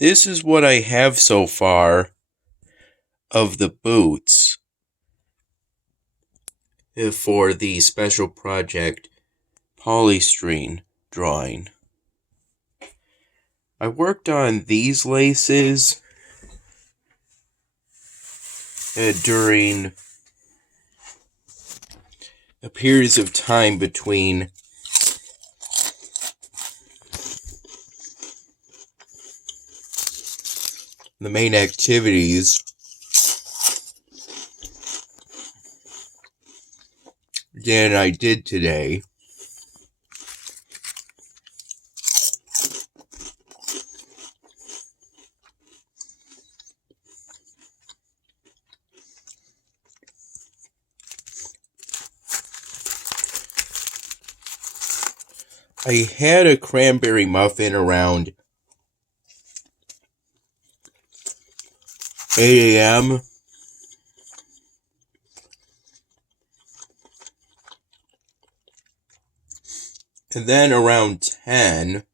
This is what I have so far of the boots for the special project polystyrene drawing. I worked on these laces during a period of time between the main activities Dan and I did today. I had a cranberry muffin around 8 a.m. And then around 10,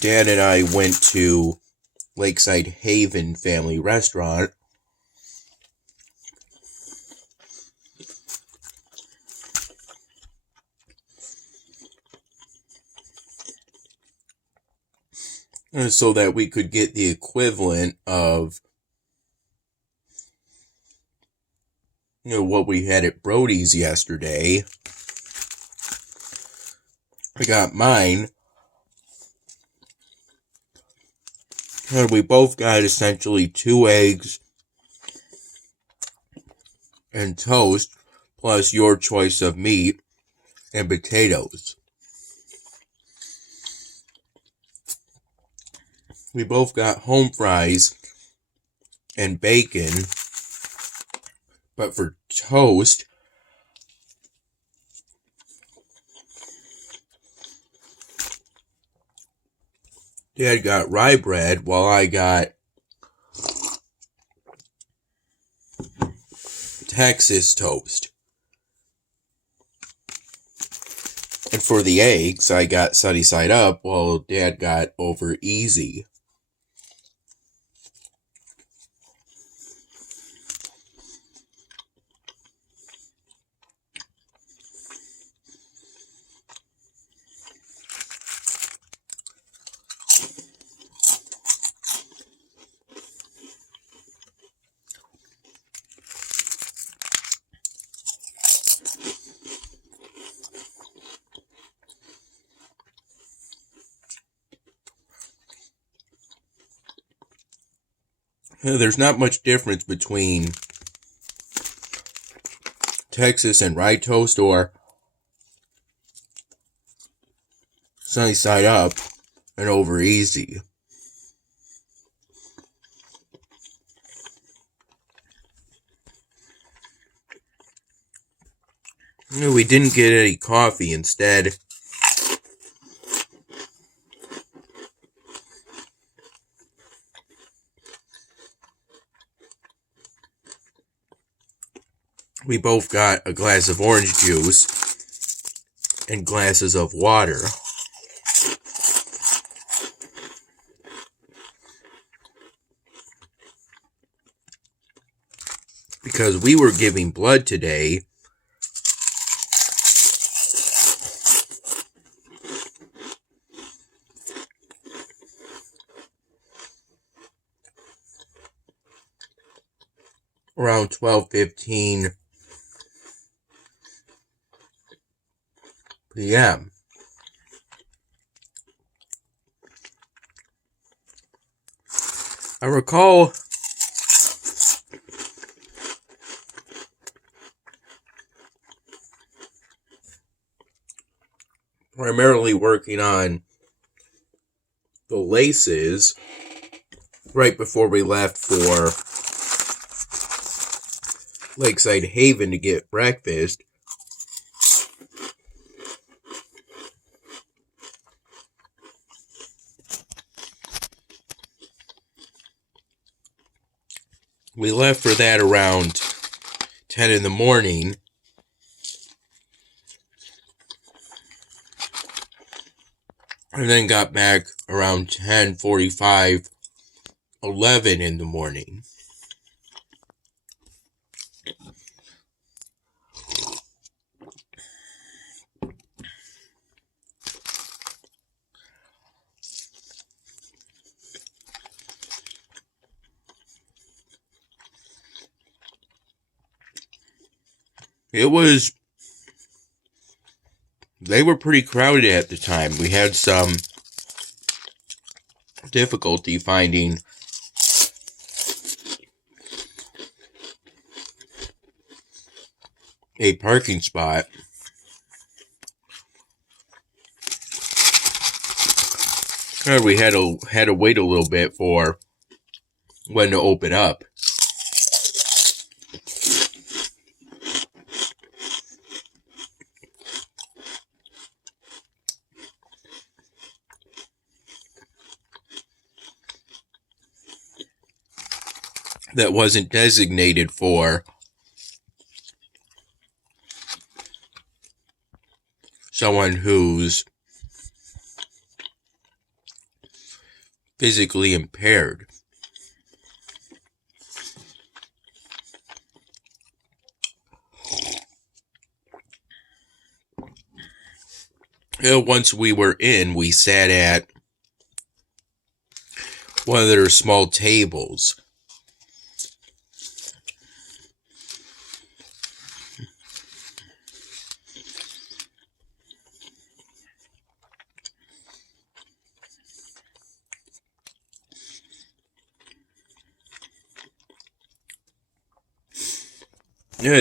Dad and I went to Lakeside Haven Family Restaurant. So that we could get the equivalent of what we had at Brody's yesterday. I got mine. And we both got essentially 2 eggs and toast, plus your choice of meat and potatoes. We both got home fries and bacon, but for toast, Dad got rye bread while I got Texas toast. And for the eggs, I got sunny side up while Dad got over easy. There's not much difference between Texas and rye toast or sunny side up and over easy. We didn't get any coffee. Instead, we both got a glass of orange juice and glasses of water. Because we were giving blood today. Around 12:15 p.m. I recall primarily working on the laces right before we left for Lakeside Haven to get breakfast. We left for that around 10 in the morning. And then got back around 10:45, 11 in the morning. They were pretty crowded at the time. We had some difficulty finding a parking spot. We had to wait a little bit for when to open up. That wasn't designated for someone who's physically impaired. Once we were in, we sat at one of their small tables.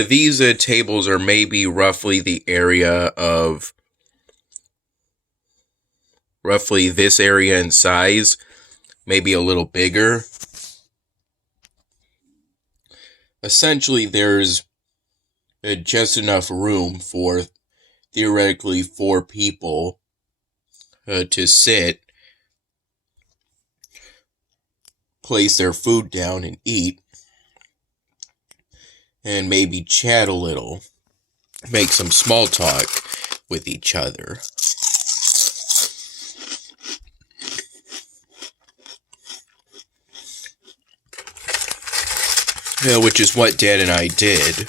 These tables are maybe roughly the area of roughly this area in size, maybe a little bigger. Essentially, there's just enough room for theoretically 4 people to sit, place their food down and eat, and maybe chat a little, make some small talk with each other. Which is what Dad and I did.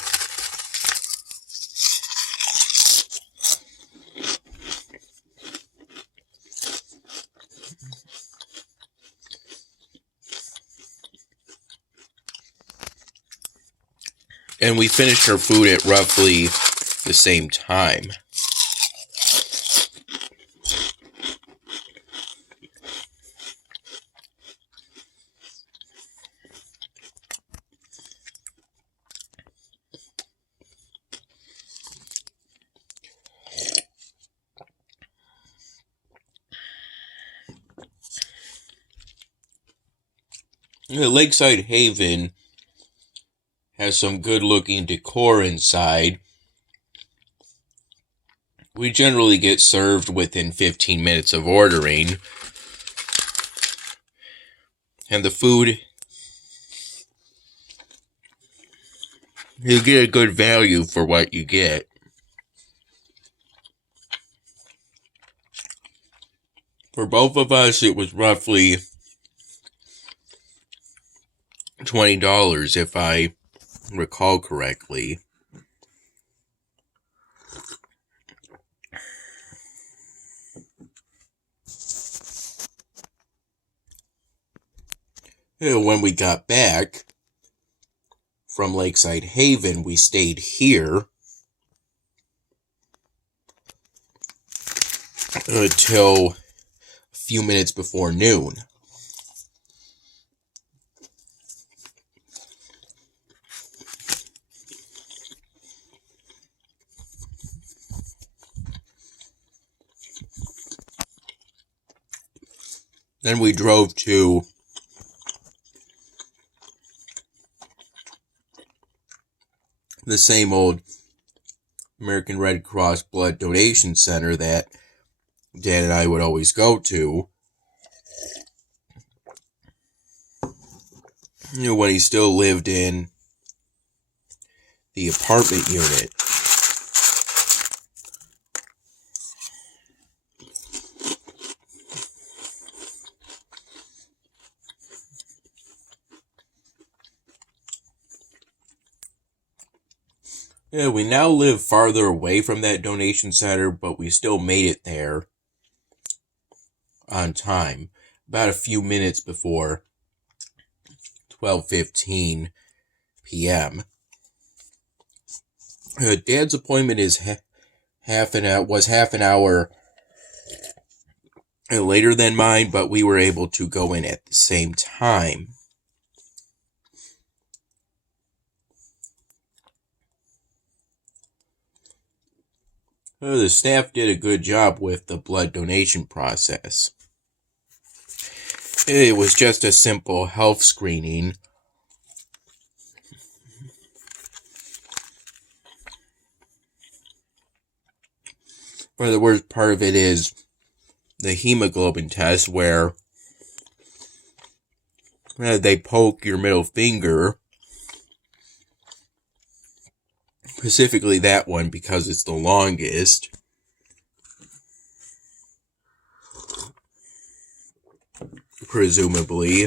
And we finished our food at roughly the same time. Lakeside Haven has some good-looking decor inside. We generally get served within 15 minutes of ordering. And the food, you get a good value for what you get. For both of us, it was roughly $20, if I recall correctly. When we got back from Lakeside Haven, we stayed here until a few minutes before noon. Then we drove to the same old American Red Cross Blood Donation Center that Dan and I would always go to. When he still lived in the apartment unit. Yeah, we now live farther away from that donation center, but we still made it there on time, about a few minutes before 12:15 p.m. Dad's appointment is half an hour later than mine, but we were able to go in at the same time. The staff did a good job with the blood donation process. It was just a simple health screening. Or the worst part of it is the hemoglobin test, where they poke your middle finger. Specifically that one because it's the longest. Presumably.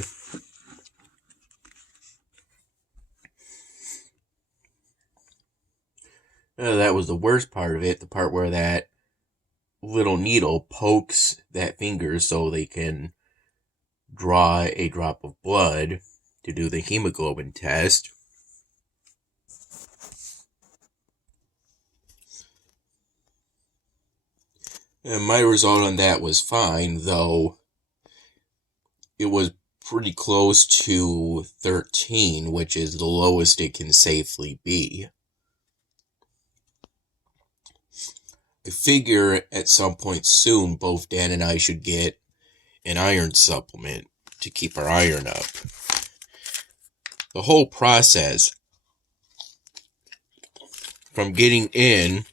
That was the worst part of it, the part where that little needle pokes that finger so they can draw a drop of blood to do the hemoglobin test. And my result on that was fine, though it was pretty close to 13, which is the lowest it can safely be. I figure at some point soon, both Dan and I should get an iron supplement to keep our iron up. The whole process, from getting in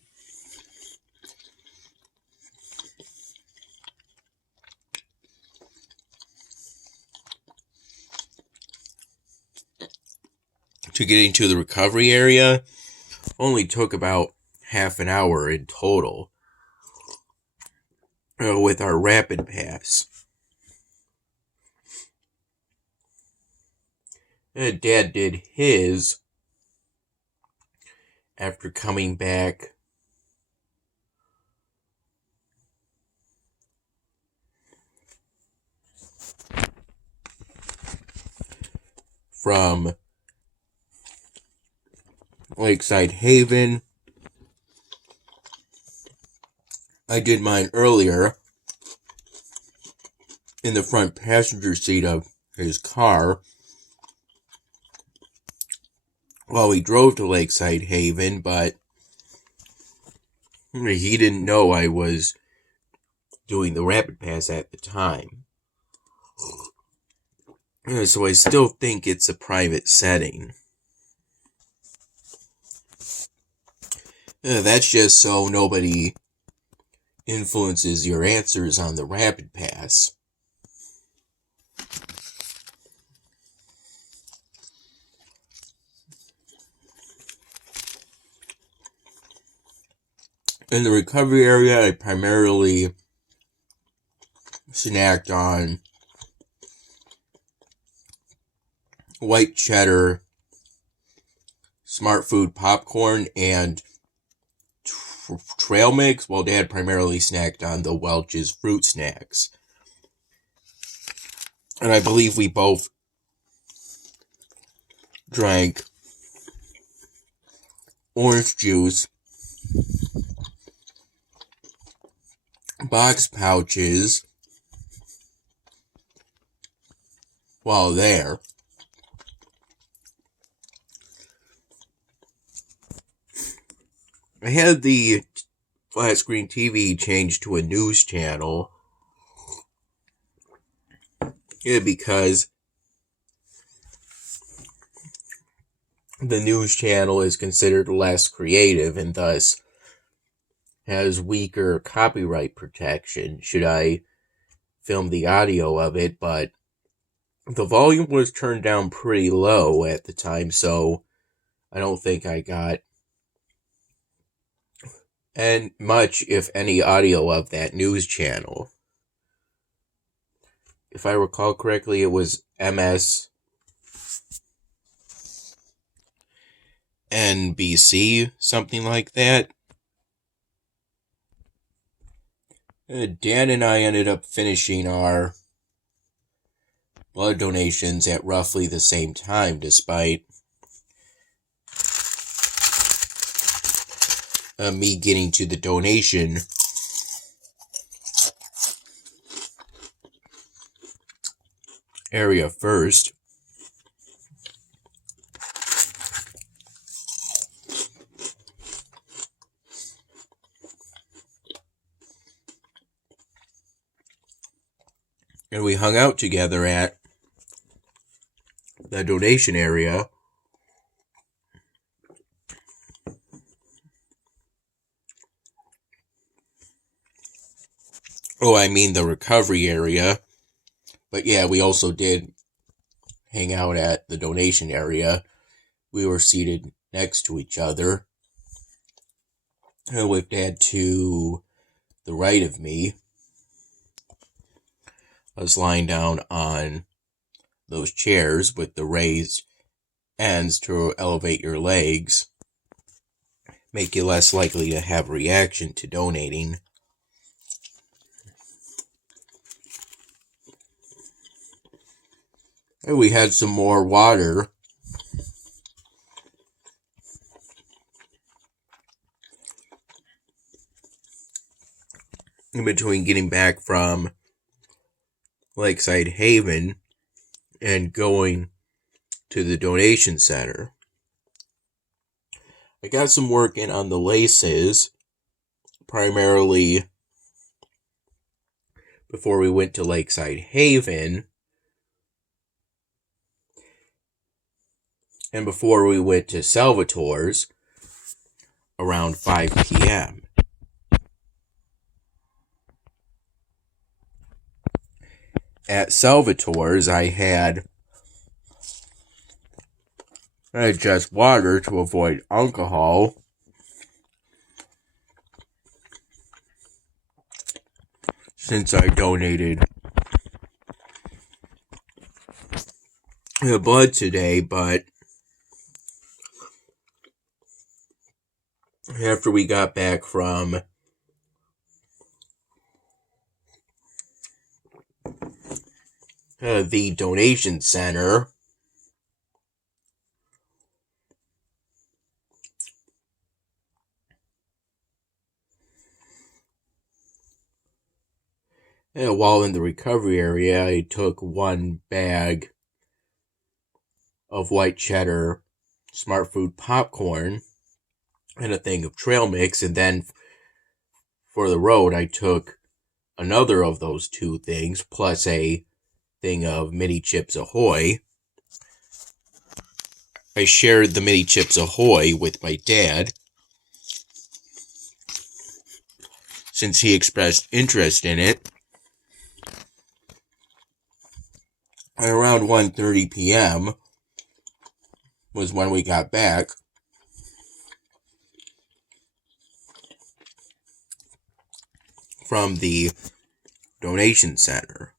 to getting to the recovery area, only took about half an hour in total with our rapid pass. Dad did his after coming back from Lakeside Haven. I did mine earlier in the front passenger seat of his car while we drove to Lakeside Haven, but he didn't know I was doing the rapid pass at the time. So I still think it's a private setting. That's just so nobody influences your answers on the rapid pass. In the recovery area, I primarily snacked on white cheddar, Smart Food popcorn, and trail mix, while Dad primarily snacked on the Welch's fruit snacks. And I believe we both drank orange juice, box pouches while there. I had the flat screen TV changed to a news channel. Because the news channel is considered less creative and thus has weaker copyright protection should I film the audio of it, but the volume was turned down pretty low at the time, so I don't think I got much, if any, audio of that news channel. If I recall correctly, it was NBC, something like that. Dan and I ended up finishing our blood donations at roughly the same time, despite me getting to the donation area first. And we hung out together at the donation area. Oh, I mean the recovery area. But yeah, we also did hang out at the donation area. We were seated next to each other, with Dad to the right of me. I was lying down on those chairs with the raised ends to elevate your legs, make you less likely to have a reaction to donating. And we had some more water. In between getting back from Lakeside Haven and going to the donation center. I got some work in on the laces, primarily before we went to Lakeside Haven, and before we went to Salvatore's around 5 p.m. At Salvatore's, I had just water to avoid alcohol. Since I donated the blood today, but after we got back from the donation center, while in the recovery area, I took one bag of white cheddar Smart Food popcorn and a thing of trail mix, and then for the road, I took another of those two things, plus a thing of Mini Chips Ahoy. I shared the Mini Chips Ahoy with my dad, since he expressed interest in it. And around 1:30 p.m. was when we got back. From the donation center.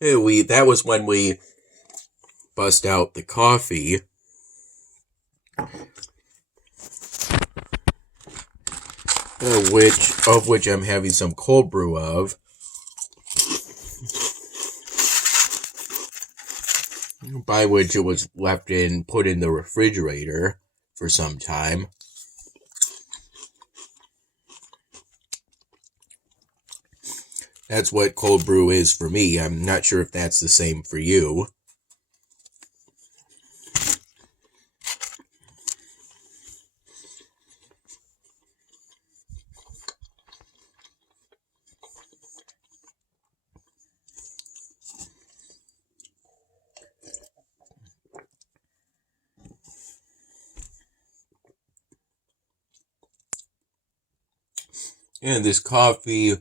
That was when we bust out the coffee. Which I'm having some cold brew of. By which it was put in the refrigerator for some time. That's what cold brew is for me. I'm not sure if that's the same for you. And this coffee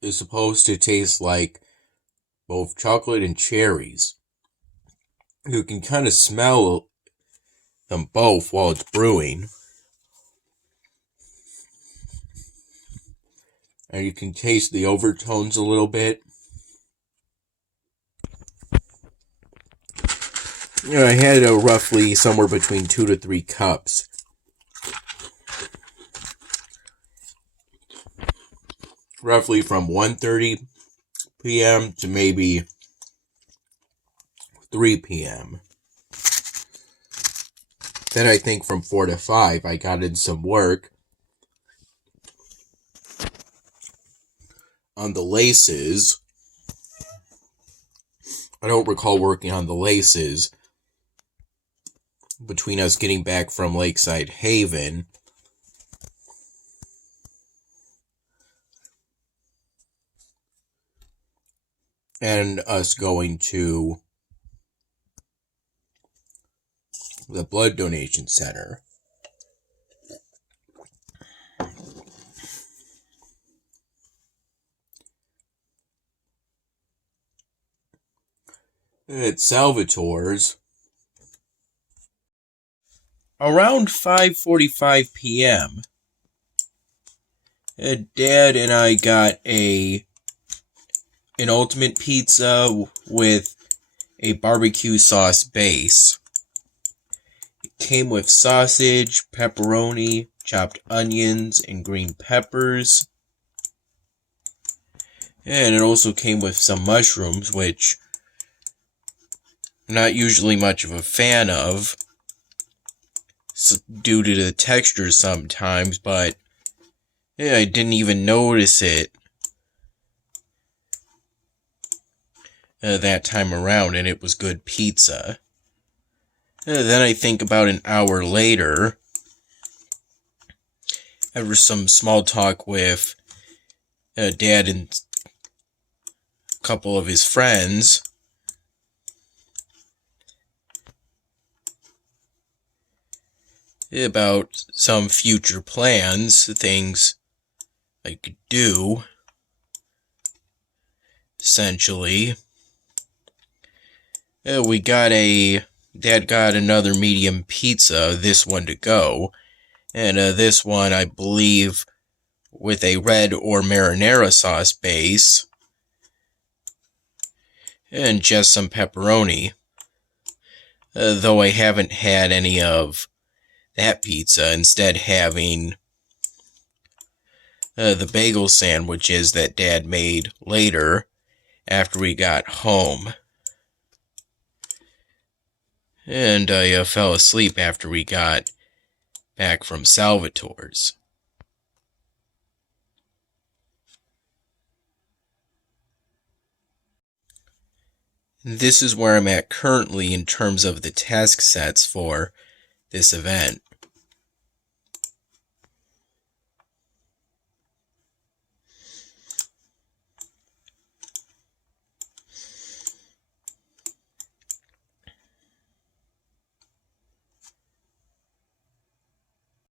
is supposed to taste like both chocolate and cherries. You can kind of smell them both while it's brewing. and you can taste the overtones a little bit. I had roughly somewhere between 2 to 3 cups. Roughly from 1:30 p.m. to maybe 3 p.m. Then I think from 4 to 5 I got in some work on the laces. I don't recall working on the laces between us getting back from Lakeside Haven and us going to the blood donation center. At Salvatore's, around 5:45 p.m., Dad and I got an ultimate pizza with a barbecue sauce base. It came with sausage, pepperoni, chopped onions, and green peppers. And it also came with some mushrooms, which I'm not usually much of a fan of, due to the texture sometimes, but I didn't even notice it that time around, and it was good pizza. Then I think about an hour later, after some small talk with Dad and a couple of his friends, about some future plans, things I could do, essentially. Dad got another medium pizza, this one to go, and this one, I believe, with a red or marinara sauce base, and just some pepperoni, though I haven't had any of that pizza, instead having the bagel sandwiches that Dad made later after we got home. And I fell asleep after we got back from Salvatore's. This is where I'm at currently in terms of the task sets for this event.